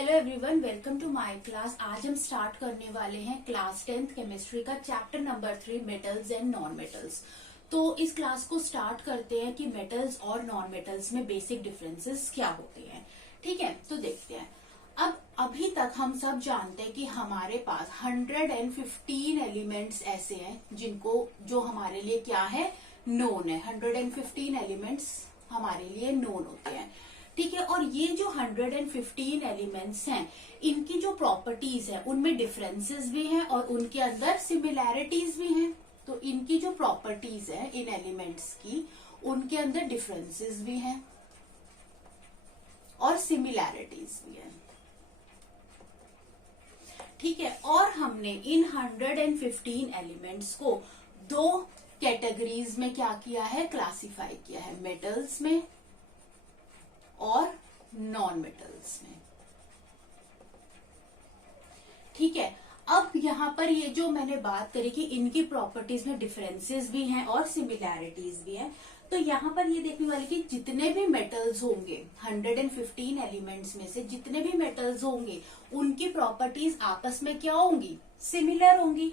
Hello everyone, welcome to my class. आज हम start करने वाले हैं क्लास 10th केमिस्ट्री का chapter number 3 metals and non metals. तो इस क्लास को स्टार्ट करते हैं कि मेटल्स और नॉन मेटल्स में बेसिक डिफरेंसेस क्या होते हैं। ठीक है, तो देखते हैं। अब अभी तक हम सब जानते हैं कि हमारे पास 115 एलिमेंट्स ऐसे हैं जो हमारे लिए क्या है, नोन है। 115 एलिमेंट्स हमारे लिए नोन होते हैं। ठीक है, और ये जो 115 एलिमेंट्स हैं, इनकी जो प्रॉपर्टीज है उनमें डिफरेंसेस भी हैं और उनके अंदर सिमिलैरिटीज भी हैं। तो इनकी जो प्रॉपर्टीज है इन एलिमेंट्स की, उनके अंदर डिफरेंसेस भी हैं और सिमिलैरिटीज भी हैं। ठीक है, और हमने इन 115 एलिमेंट्स को दो कैटेगरीज में क्या किया है, क्लासिफाई किया है, मेटल्स में और नॉन मेटल्स में। ठीक है, अब यहां पर ये जो मैंने बात करी कि इनकी प्रॉपर्टीज में डिफरेंसेस भी हैं और सिमिलैरिटीज भी हैं, तो यहां पर ये देखने वाले कि जितने भी मेटल्स होंगे, 115 एलिमेंट्स में से जितने भी मेटल्स होंगे, उनकी प्रॉपर्टीज आपस में क्या होंगी, सिमिलर होंगी।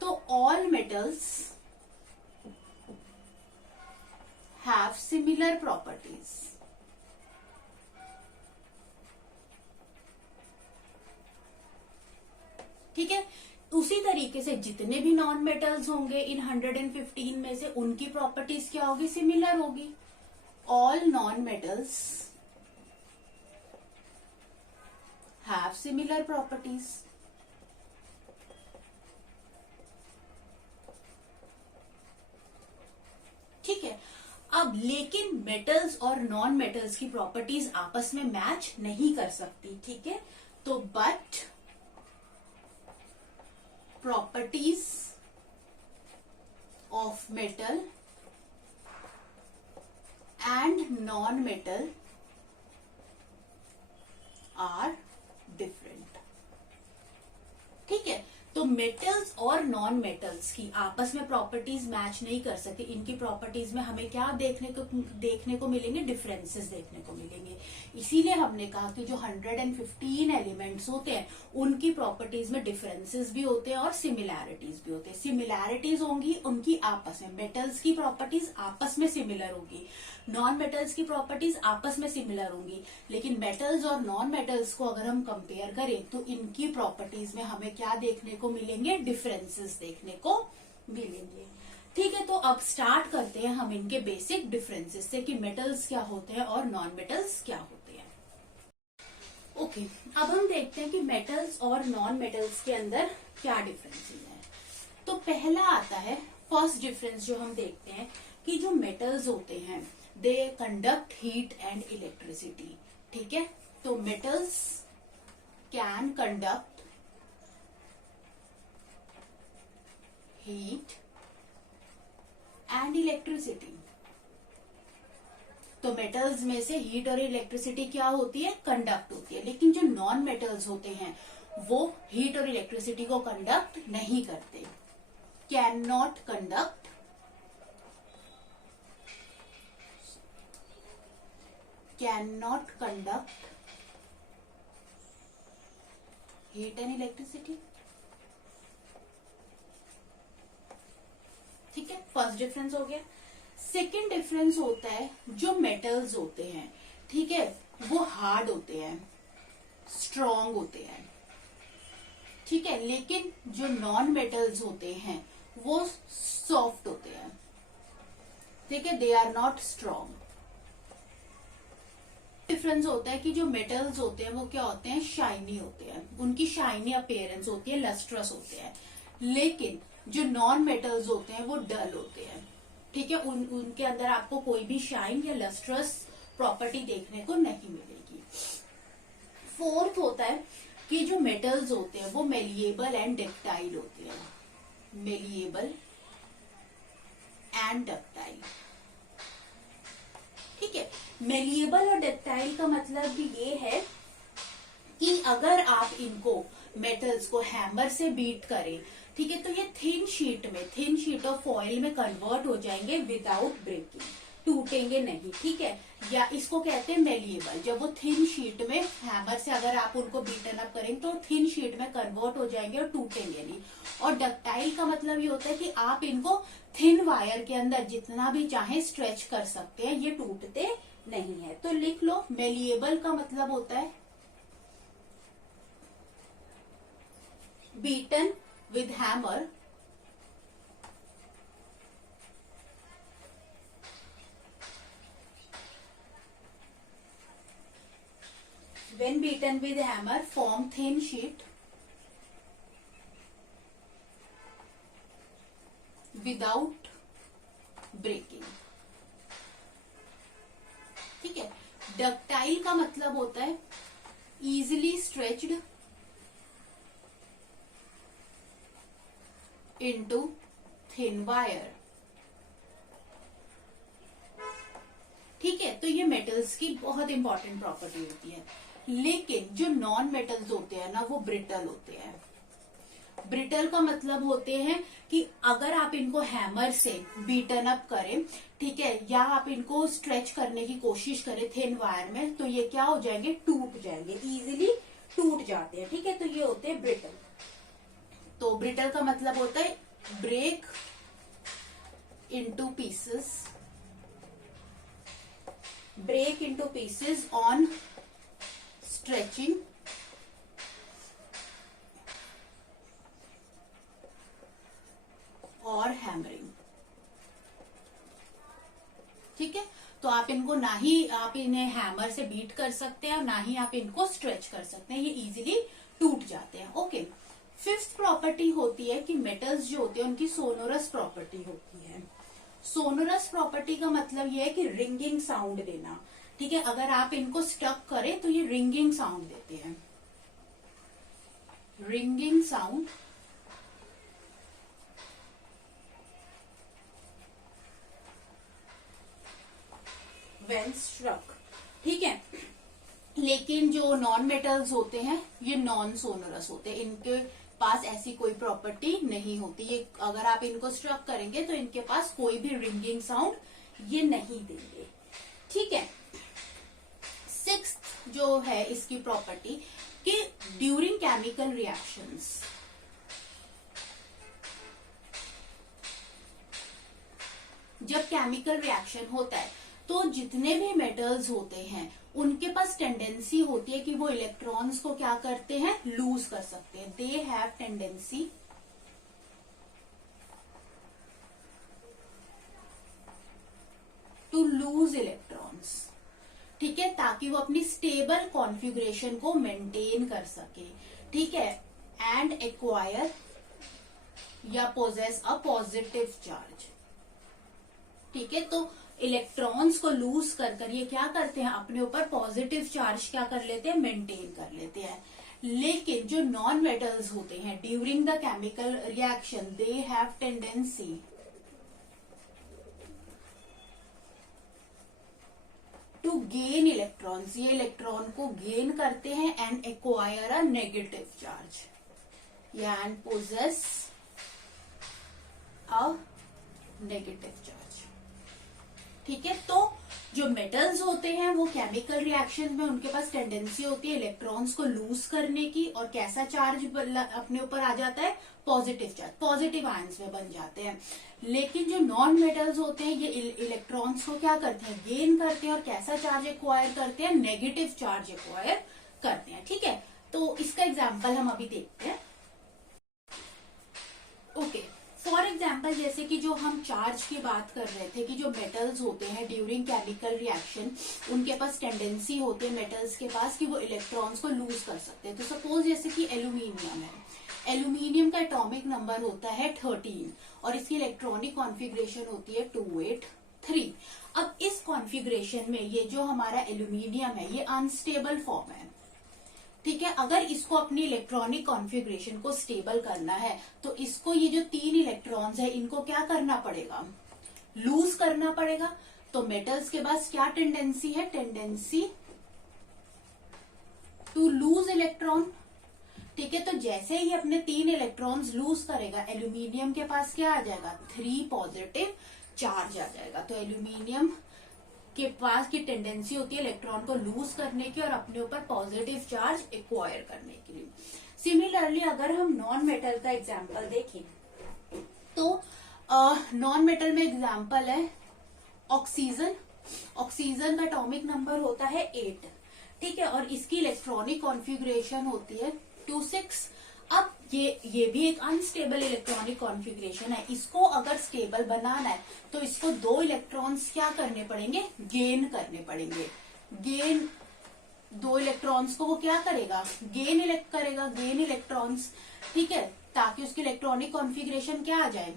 तो all metals have similar properties. ठीक है, उसी तरीके से जितने भी नॉन मेटल्स होंगे इन 115 में से, उनकी प्रॉपर्टीज क्या होगी, सिमिलर होगी। All non metals have similar properties. ठीक है, अब लेकिन मेटल्स और नॉन मेटल्स की प्रॉपर्टीज आपस में मैच नहीं कर सकती। ठीक है, तो but properties of metal and non-metal are different। ठीक है, तो मेटल्स और नॉन मेटल्स की आपस में प्रॉपर्टीज मैच नहीं कर सकती। इनकी प्रॉपर्टीज में हमें क्या देखने को मिलेंगे, डिफरेंसेस देखने को मिलेंगे। इसीलिए हमने कहा कि जो 115 एलिमेंट्स होते हैं, उनकी प्रॉपर्टीज में डिफरेंसेस भी होते हैं और सिमिलैरिटीज भी होते हैं। सिमिलैरिटीज होंगी उनकी आपस में, मेटल्स की प्रॉपर्टीज आपस में सिमिलर होगी, नॉन मेटल्स की प्रॉपर्टीज आपस में सिमिलर होंगी। लेकिन मेटल्स और नॉन मेटल्स को अगर हम कंपेयर करें तो इनकी प्रॉपर्टीज में हमें क्या देखने को मिलेंगे, डिफरेंसेस देखने को मिलेंगे। ठीक है, तो अब स्टार्ट करते हैं हम इनके बेसिक डिफरेंसेस से कि मेटल्स क्या होते हैं और नॉन मेटल्स क्या होते हैं। ओके, अब हम देखते हैं कि मेटल्स और नॉन मेटल्स के अंदर क्या डिफरेंसेस हैं। तो पहला आता है, फर्स्ट डिफरेंस जो हम देखते हैं कि जो मेटल्स होते हैं, they conduct heat and electricity. ठीक है, तो metals can conduct heat and electricity. तो मेटल्स में से हीट और इलेक्ट्रिसिटी क्या होती है, कंडक्ट होती है। लेकिन जो नॉन मेटल्स होते हैं वो हीट और इलेक्ट्रिसिटी को कंडक्ट नहीं करते, can not conduct heat and electricity. ठीक है, फर्स्ट डिफरेंस हो गया। सेकेंड डिफरेंस होता है, जो मेटल्स होते हैं, ठीक है, वो हार्ड होते हैं, स्ट्रॉन्ग होते हैं। ठीक है, लेकिन जो नॉन मेटल्स होते हैं वो सॉफ्ट होते हैं। ठीक है, they are not strong. Difference होता है कि जो मेटल्स होते हैं वो क्या होते हैं, शाइनी होते हैं, उनकी शाइनी अपीयरेंस होती है, लस्ट्रस होते हैं। लेकिन जो नॉन मेटल्स होते हैं वो डल होते हैं। ठीक है, उनके अंदर आपको कोई भी शाइन या लस्ट्रस प्रॉपर्टी देखने को नहीं मिलेगी। फोर्थ होता है कि जो मेटल्स होते हैं वो मेलिएबल एंड डक्टाइल होते हैं, मेलिएबल एंड डक्टाइल। ठीक है, मेलिएबल और डक्टाइल का मतलब भी ये है कि अगर आप इनको मेटल्स को हैमर से बीट करें, ठीक है, तो ये थिन शीट ऑफ फॉइल में कन्वर्ट हो जाएंगे विदाउट ब्रेकिंग। टूटेंगे नहीं, ठीक है। या इसको कहते हैं मेलिएबल, जब वो थिन शीट में हैमर से अगर आप उनको बीटन अप करेंगे तो थिन शीट में कन्वर्ट हो जाएंगे और टूटेंगे नहीं। और डक्टाइल का मतलब ये होता है कि आप इनको थिन वायर के अंदर जितना भी चाहे स्ट्रेच कर सकते हैं, ये टूटते नहीं है। तो लिख लो, मेलिएबल का मतलब होता है beaten with hammer when beaten with hammer form thin sheet without breaking, ठीक है। डक्टाइल का मतलब होता है easily stretched into thin wire, ठीक है। तो ये मेटल्स की बहुत इंपॉर्टेंट प्रॉपर्टी होती है। लेकिन जो नॉन मेटल्स होते हैं ना, वो ब्रिटल होते हैं। ब्रिटल का मतलब होते हैं कि अगर आप इनको हैमर से बीटन अप करें, ठीक है, या आप इनको स्ट्रेच करने की कोशिश करें थिन वायर में, तो ये क्या हो जाएंगे, टूट जाएंगे, इजीली टूट जाते हैं, ठीक है। तो ये होते हैं ब्रिटल। तो ब्रिटल का मतलब होता है break into pieces, break into pieces on stretching और हैमरिंग, ठीक है। तो आप इनको ना ही आप इन्हें हैमर से बीट कर सकते हैं और ना ही आप इनको स्ट्रेच कर सकते हैं, ये इजीली टूट जाते हैं। ओके, फिफ्थ प्रॉपर्टी होती है कि मेटल्स जो होते हैं उनकी सोनोरस प्रॉपर्टी होती है। सोनोरस प्रॉपर्टी का मतलब ये है कि रिंगिंग साउंड देना, ठीक है। अगर आप इनको स्टक करें तो ये रिंगिंग साउंड देते हैं, रिंगिंग साउंड। वेल स्ट्रक, ठीक है। लेकिन जो नॉन मेटल्स होते हैं ये नॉन सोनोरस होते हैं, इनके पास ऐसी कोई प्रॉपर्टी नहीं होती। ये अगर आप इनको स्ट्रक करेंगे तो इनके पास कोई भी रिंगिंग साउंड ये नहीं देंगे, ठीक है। सिक्स्थ जो है इसकी प्रॉपर्टी कि ड्यूरिंग केमिकल रिएक्शंस, जब केमिकल रिएक्शन होता है तो जितने भी मेटल्स होते हैं उनके पास टेंडेंसी होती है कि वो इलेक्ट्रॉन्स को क्या करते हैं, लूज कर सकते हैं। They have tendency to lose electrons, ठीक है, ताकि वो अपनी स्टेबल कॉन्फ़िगरेशन को मेंटेन कर सके, ठीक है। एंड एक्वायर या पोजेस अ पॉजिटिव चार्ज, ठीक है। तो इलेक्ट्रॉन्स को लूज कर ये क्या करते हैं, अपने ऊपर पॉजिटिव चार्ज क्या कर लेते हैं, मेंटेन कर लेते हैं। लेकिन जो नॉन मेटल्स होते हैं during the chemical reaction they have tendency to gain electrons, ये इलेक्ट्रॉन को गेन करते हैं and acquire a negative charge and possess a negative charge, ठीक है। तो जो मेटल्स होते हैं वो केमिकल रिएक्शन में उनके पास टेंडेंसी होती है इलेक्ट्रॉन्स को लूज करने की, और कैसा चार्ज अपने ऊपर आ जाता है, पॉजिटिव चार्ज, पॉजिटिव आयंस में बन जाते हैं। लेकिन जो नॉन मेटल्स होते हैं ये इलेक्ट्रॉन्स को क्या करते हैं, गेन करते हैं, और कैसा चार्ज एक्वायर करते हैं, नेगेटिव चार्ज एक्वायर करते हैं, ठीक है। तो इसका एग्जाम्पल हम अभी देखते हैं। ओके, फॉर एग्जाम्पल जैसे कि जो हम चार्ज की बात कर रहे थे कि जो मेटल्स होते हैं ड्यूरिंग केमिकल रिएक्शन उनके पास टेंडेंसी होती है मेटल्स के पास कि वो इलेक्ट्रॉन्स को लूज कर सकते हैं। तो सपोज जैसे कि एल्यूमिनियम है, एल्यूमिनियम का एटॉमिक नंबर होता है 13 और इसकी इलेक्ट्रॉनिक कॉन्फ़िगरेशन होती है 283। अब इस कॉन्फ़िगरेशन में ये जो हमारा एल्यूमिनियम है ये अनस्टेबल फॉर्म है, ठीक है। अगर इसको अपनी इलेक्ट्रॉनिक कॉन्फ़िगरेशन को स्टेबल करना है तो इसको ये जो 3 इलेक्ट्रॉन्स है इनको क्या करना पड़ेगा, लूज करना पड़ेगा। तो मेटल्स के पास क्या टेंडेंसी है, टेंडेंसी टू लूज इलेक्ट्रॉन, ठीक है। तो जैसे ही अपने 3 इलेक्ट्रॉन्स लूज करेगा एल्यूमिनियम के पास क्या आ जाएगा, 3 पॉजिटिव चार्ज आ जाएगा। तो एल्यूमिनियम के पास की टेंडेंसी होती है इलेक्ट्रॉन को लूज करने की और अपने ऊपर पॉजिटिव चार्ज एक्वायर करने के लिए। सिमिलरली अगर हम नॉन मेटल का एग्जांपल देखें तो नॉन मेटल में एग्जांपल है ऑक्सीजन। ऑक्सीजन का एटॉमिक नंबर होता है 8, ठीक है, और इसकी इलेक्ट्रॉनिक कॉन्फ़िगरेशन होती है 2,6। अब ये भी एक अनस्टेबल इलेक्ट्रॉनिक कॉन्फ़िगरेशन है। इसको अगर स्टेबल बनाना है तो इसको 2 इलेक्ट्रॉन्स क्या करने पड़ेंगे, गेन करने पड़ेंगे। गेन 2 इलेक्ट्रॉन्स को वो क्या करेगा, गेन इलेक्ट्रॉन्स, ठीक है, ताकि उसकी इलेक्ट्रॉनिक कॉन्फ़िगरेशन क्या आ जाए,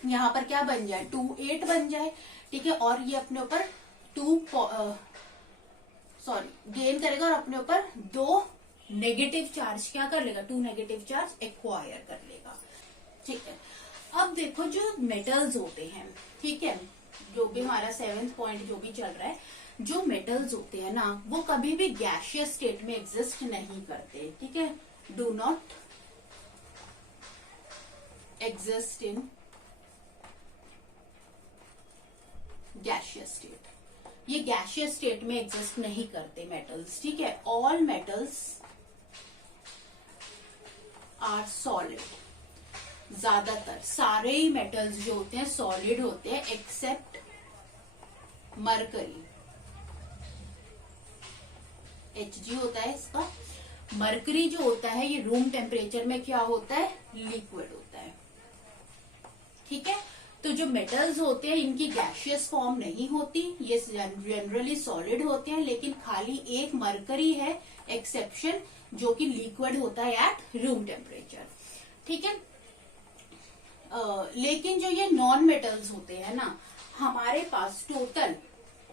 यहाँ पर क्या बन जाए 2,8 बन जाए, ठीक है, और ये अपने ऊपर गेन करेगा और अपने ऊपर 2 नेगेटिव चार्ज क्या कर लेगा, 2 नेगेटिव चार्ज एक्वायर कर लेगा, ठीक है। अब देखो जो मेटल्स होते हैं, ठीक है, जो भी हमारा 7th पॉइंट जो भी चल रहा है, जो मेटल्स होते हैं ना वो कभी भी गैसियस स्टेट में एग्जिस्ट नहीं करते, ठीक है, do not exist in gaseous state. ये गैसियस स्टेट में एग्जिस्ट नहीं करते मेटल्स, ठीक है। ऑल मेटल्स आर सॉलिड, ज्यादातर सारे ही मेटल्स जो होते हैं सॉलिड होते हैं एक्सेप्ट मरकरी। Hg होता है इसका। मरकरी जो होता है ये रूम टेम्परेचर में क्या होता है, लिक्विड होता है, ठीक है। तो जो मेटल्स होते हैं इनकी गैसियस फॉर्म नहीं होती, ये जनरली सॉलिड होते हैं, लेकिन खाली एक मरकरी है एक्सेप्शन जो कि लिक्विड होता है एट रूम टेम्परेचर, ठीक है। लेकिन जो ये नॉन मेटल्स होते हैं ना, हमारे पास टोटल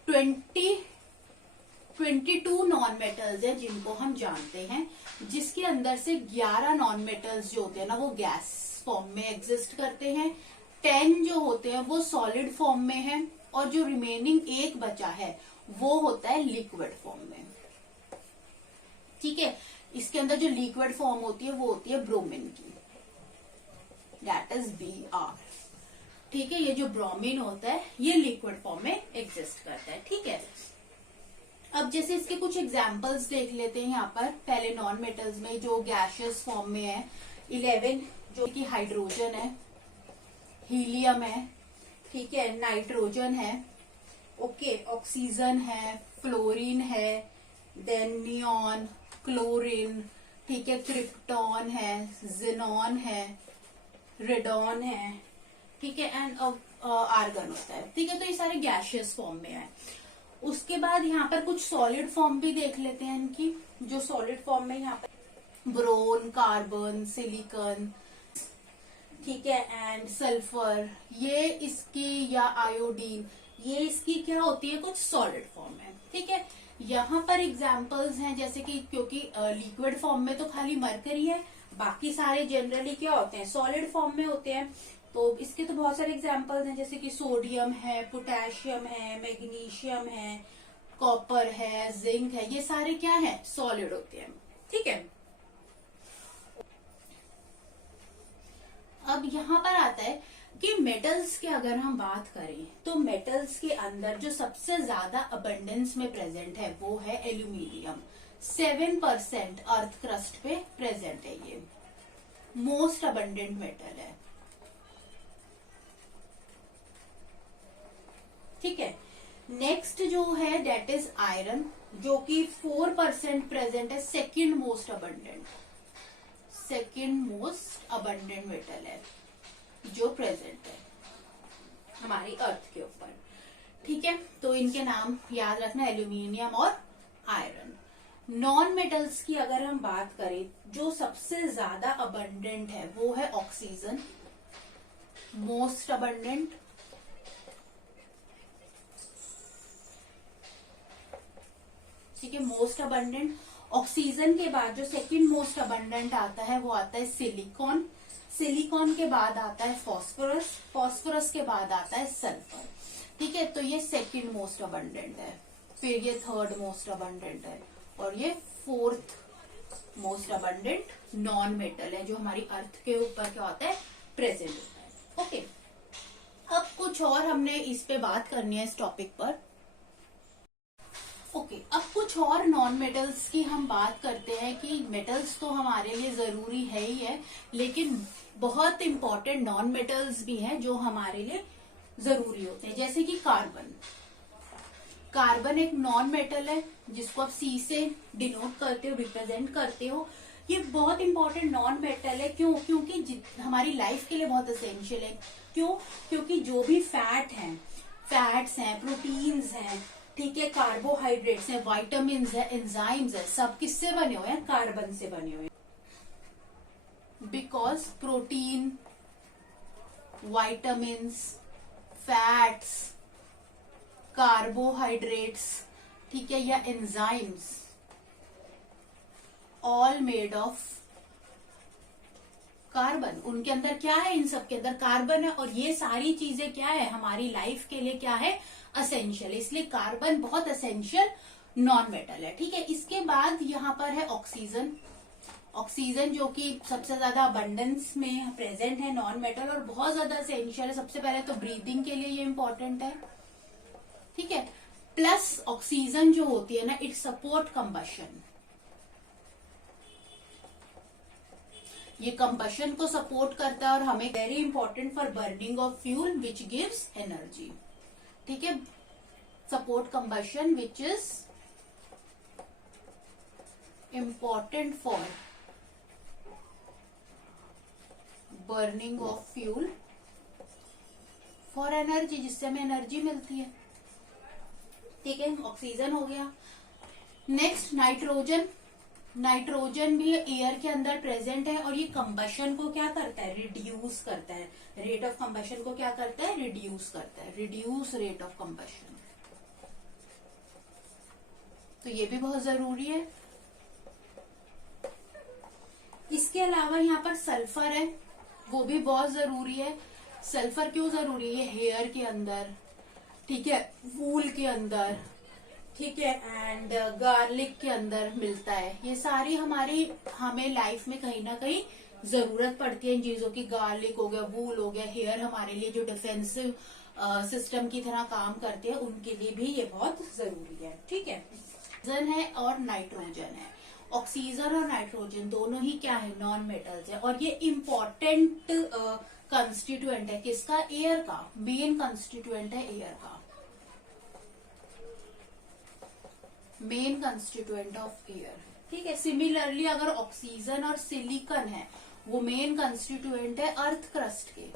22 नॉन मेटल्स है जिनको हम जानते हैं, जिसके अंदर से 11 नॉन मेटल्स जो होते हैं ना वो गैस फॉर्म में एग्जिस्ट करते हैं, 10 जो होते हैं वो सॉलिड फॉर्म में है, और जो रिमेनिंग एक बचा है वो होता है लिक्विड फॉर्म में, ठीक है। इसके अंदर जो लिक्विड फॉर्म होती है वो होती है ब्रोमीन की, दैट इज Br, ठीक है। ये जो ब्रोमीन होता है ये लिक्विड फॉर्म में एग्जिस्ट करता है, ठीक है। अब जैसे इसके कुछ एग्जांपल्स देख लेते हैं यहाँ पर। पहले नॉन मेटल्स में जो गैसियस फॉर्म में है 11 जो कि हाइड्रोजन है, हीलियम है, ठीक है, नाइट्रोजन है, ओके, ऑक्सीजन है, फ्लोरीन है, देन नियॉन, क्लोरीन, ठीक है, क्रिप्टॉन है, जिनॉन है, रेडॉन है, ठीक है, एंड आर्गन होता है, ठीक है। तो ये सारे गैसियस फॉर्म में है। उसके बाद यहाँ पर कुछ सॉलिड फॉर्म भी देख लेते हैं इनकी। जो सॉलिड फॉर्म में यहाँ पर बोरोन, कार्बन, सिलिकॉन, ठीक है, एंड सल्फर, ये इसकी, या आयोडीन, ये इसकी क्या होती है, कुछ सॉलिड फॉर्म है, ठीक है। यहाँ पर एग्जांपल्स हैं जैसे कि, क्योंकि लिक्विड फॉर्म में तो खाली मरकरी है, बाकी सारे जनरली क्या होते हैं, सॉलिड फॉर्म में होते हैं। तो इसके तो बहुत सारे एग्जांपल्स हैं जैसे कि सोडियम है, पोटेशियम है, मैग्नीशियम है, कॉपर है, जिंक है, ये सारे क्या है, सॉलिड होते हैं, ठीक है। अब यहाँ पर आता है कि मेटल्स की अगर हम बात करें तो मेटल्स के अंदर जो सबसे ज्यादा अबंडेंस में प्रेजेंट है वो है एल्यूमिनियम। 7% अर्थ क्रस्ट पे प्रेजेंट है, ये मोस्ट अबंडेंट मेटल है, ठीक है। नेक्स्ट जो है डेट इज आयरन, जो कि 4% प्रेजेंट है, सेकंड मोस्ट अबंडेंट मेटल है जो प्रेजेंट है हमारी अर्थ के ऊपर, ठीक है। तो इनके नाम याद रखना, एल्यूमिनियम और आयरन। नॉन मेटल्स की अगर हम बात करें, जो सबसे ज्यादा अबंडेंट है वो है ऑक्सीजन, मोस्ट अबंडेंट, ठीक है, मोस्ट अबंडेंट। ऑक्सीजन के बाद जो सेकंड मोस्ट अबंडेंट आता है वो आता है सिलिकॉन, सिलिकॉन के बाद आता है फॉस्फोरस, फॉस्फोरस के बाद आता है सल्फर, ठीक है। तो ये सेकंड मोस्ट अबंडेंट है, फिर ये थर्ड मोस्ट अबंडेंट है, और ये fourth most abundant non metal है जो हमारी अर्थ के ऊपर क्या होता है, प्रेजेंट होता है, ओके। अब कुछ और हमने इस पे बात करनी है इस टॉपिक पर। ओके अब कुछ और नॉन मेटल्स की हम बात करते हैं कि मेटल्स तो हमारे लिए जरूरी है ही है, लेकिन बहुत इंपॉर्टेंट नॉन मेटल्स भी हैं जो हमारे लिए जरूरी होते हैं, जैसे कि कार्बन। कार्बन एक नॉन मेटल है जिसको आप सी से डिनोट करते हो, रिप्रेजेंट करते हो। ये बहुत इंपॉर्टेंट नॉन मेटल है। क्यों? क्योंकि हमारी लाइफ के लिए बहुत असेंशियल है। क्यों? क्योंकि जो भी फैट्स हैं, प्रोटीन्स हैं, ठीक है, कार्बोहाइड्रेट्स हैं, वाइटामिन्स है, एंजाइम्स है, सब किससे बने हुए हैं? कार्बन से बने हुए हैं। Because protein, vitamins, fats, carbohydrates, ठीक है, या enzymes, all made of carbon. उनके अंदर क्या है? इन सब के अंदर कार्बन है। और ये सारी चीजें क्या है? हमारी लाइफ के लिए क्या है? असेंशियल। इसलिए कार्बन बहुत असेंशियल नॉन मेटल है। ठीक है, इसके बाद यहाँ पर है ऑक्सीजन। ऑक्सीजन जो कि सबसे ज्यादा अबंडेंस में प्रेजेंट है नॉन मेटल और बहुत ज्यादा असेंशियल है। सबसे पहले तो ब्रीदिंग के लिए ये इंपॉर्टेंट है। ठीक है, प्लस ऑक्सीजन जो होती है ना, इट सपोर्ट कंबशन। ये कंबशन को सपोर्ट करता है और हमें very important for burning of fuel which gives energy. ठीक है, support combustion which is important for burning of fuel for energy, जिससे हमें एनर्जी मिलती है। ठीक है, ऑक्सीजन हो गया। Next nitrogen. नाइट्रोजन भी एयर के अंदर प्रेजेंट है और ये कंबशन को क्या करता है? रिड्यूस करता है। रेट ऑफ कंबशन को क्या करता है? रिड्यूस करता है। रिड्यूस रेट ऑफ कंबशन, तो ये भी बहुत जरूरी है। इसके अलावा यहाँ पर सल्फर है, वो भी बहुत जरूरी है। सल्फर क्यों जरूरी है? हेयर के अंदर, ठीक है, वूल के अंदर, ठीक है, एंड गार्लिक के अंदर मिलता है। ये सारी हमें लाइफ में कहीं ना कहीं जरूरत पड़ती है इन चीजों की। गार्लिक हो गया, वूल हो गया, हेयर हमारे लिए जो डिफेंसिव सिस्टम की तरह काम करते हैं, उनके लिए भी ये बहुत जरूरी है। ठीक है, ऑक्सीजन है और नाइट्रोजन है। ऑक्सीजन और नाइट्रोजन दोनों ही क्या है? नॉन मेटल्स है। और ये इम्पोर्टेंट कंस्टिट्यूएंट है किसका? एयर का। मेन कंस्टिट्यूएंट है एयर का, मेन कंस्टिट्यूएंट ऑफ एयर। ठीक है, सिमिलरली अगर ऑक्सीजन और सिलिकॉन है, वो मेन कंस्टिट्यूएंट है अर्थ क्रस्ट के।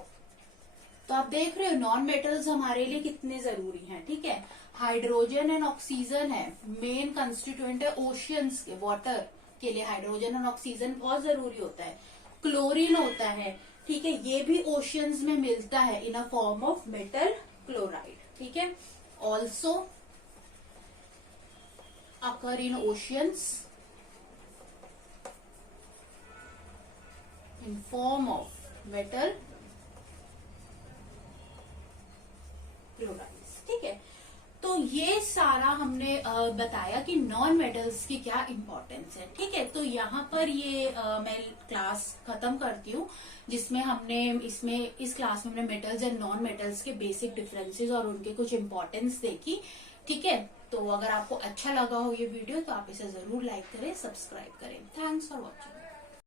तो आप देख रहे हो नॉन मेटल्स हमारे लिए कितने जरूरी हैं। ठीक है, हाइड्रोजन एंड ऑक्सीजन है, मेन कंस्टिट्यूएंट है ओशियंस के, वाटर के लिए हाइड्रोजन और ऑक्सीजन बहुत जरूरी होता है। क्लोरीन होता है, ठीक है, ये भी ओशियंस में मिलता है in a form of metal chloride. ठीक है, also occur in oceans in form of metal chlorides। ठीक है, तो ये सारा हमने बताया कि नॉन मेटल्स की क्या इंपॉर्टेंस है। ठीक है, तो यहाँ पर ये मैं क्लास खत्म करती हूँ, जिसमें हमने इस क्लास में हमने मेटल्स एंड नॉन मेटल्स के बेसिक डिफरेंसेस और उनके कुछ इंपॉर्टेंस देखी। ठीक है, तो अगर आपको अच्छा लगा हो ये वीडियो तो आप इसे जरूर लाइक करें, सब्सक्राइब करें। Thanks for watching.